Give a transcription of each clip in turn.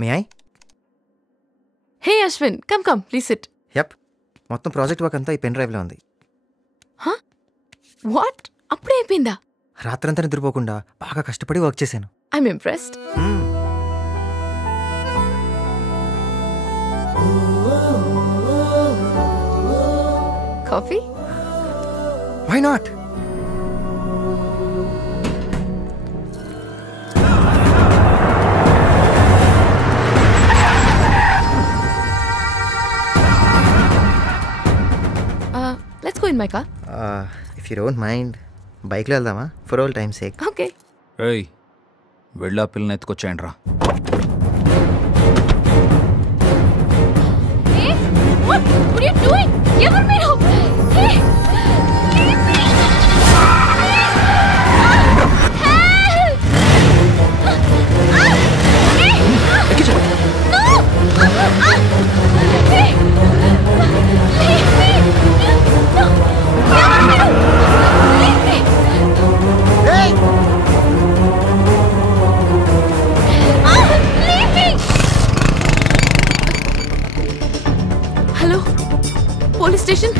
May I? Hey Ashwin, come please SIT. Yup, మొత్తం project work అంతా ఈ పెన్ డ్రైవ్లో ఉంది. వాట్? అప్పుడే అయిపోయిందా? రాత్రంతా నిద్రపోకుండా బాగా కష్టపడి వర్క్ చేశాను. I'm impressed. Coffee? Why not? Let's go in my car. If you don't mind బైక్లో వెళ్దామా? For all time sake. Okay. ఏయ్, వెళ్ళి ఆ పిల్లని ఎత్తుకొచ్చేయండి రా. What are you doing? ఎవరు మీరు? Hello, police station.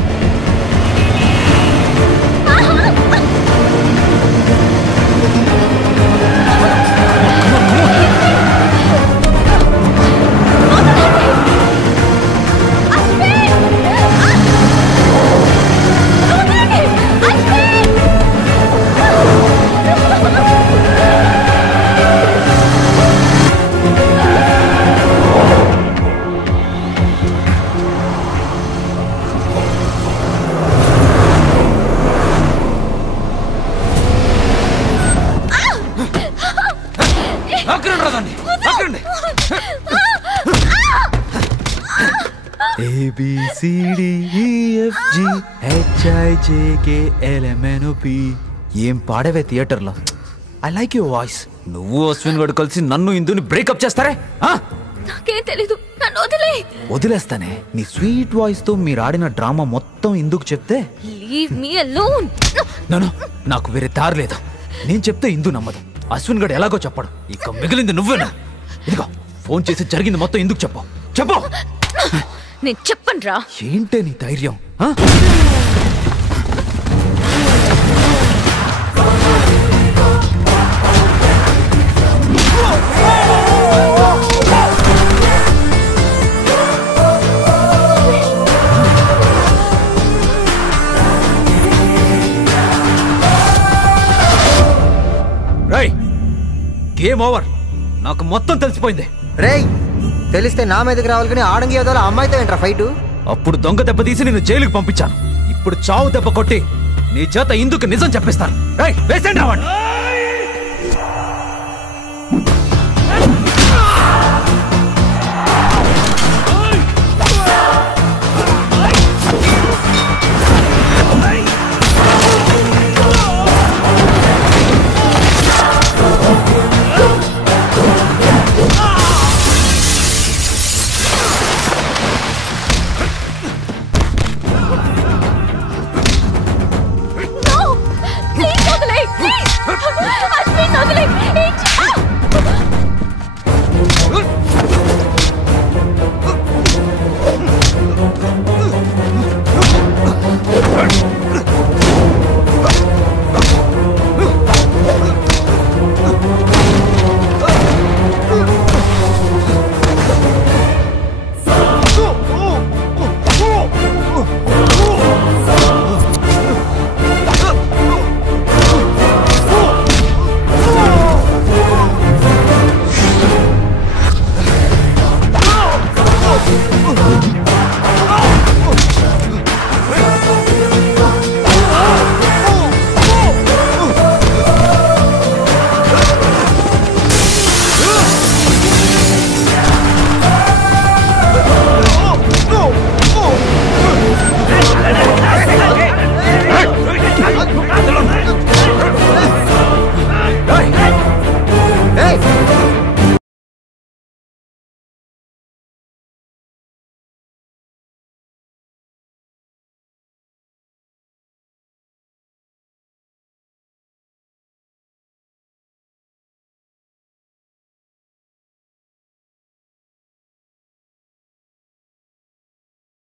ABCDEFGHIJKLMNOP. ఏం పాడవే థియేటర్లో. I like your voice. నువ్వు అశ్విన్ గడు కలిసి నన్ను ఇందుని బ్రేకప్ చేస్తారే? నాకేం తెలీదు, నన్ను వదిలే. వదిలేస్తానే. నీ స్వీట్ వాయిస్ తో మీరు ఆడిన డ్రామా మొత్తం ఇందుకు చెప్తే. Leave me alone. నన్ను నాకు వేరే దారి లేదు. నేను చెప్తే ఇందు నమ్మదు, అశ్విన్ గడు ఎలాగో చెప్పడు. ఇక మిగిలింది నువ్వేనా? ఇదిగో ఫోన్ చేసి జరిగింది మొత్తం ఇందుకు చెప్పు. చెప్పు. నేను చెప్పనురా. ఏంటే నీ ధైర్యం? రేయ్, గేమ్ ఓవర్. నాకు మొత్తం తెలిసిపోయింది. రేయ్, తెలిస్తే నా మీదకి రావాలి కానీ ఆడంగి ఏదో అమ్మాయితో ఏంట్రా ఫైటు? అప్పుడు దొంగ దెబ్బ తీసి నేను జైలుకి పంపించాను. ఇప్పుడు చావు దెబ్బ కొట్టి నీ చేత ఇందుకు నిజం చెప్పిస్తాను. రేయ్, వేసేయండి రావండి.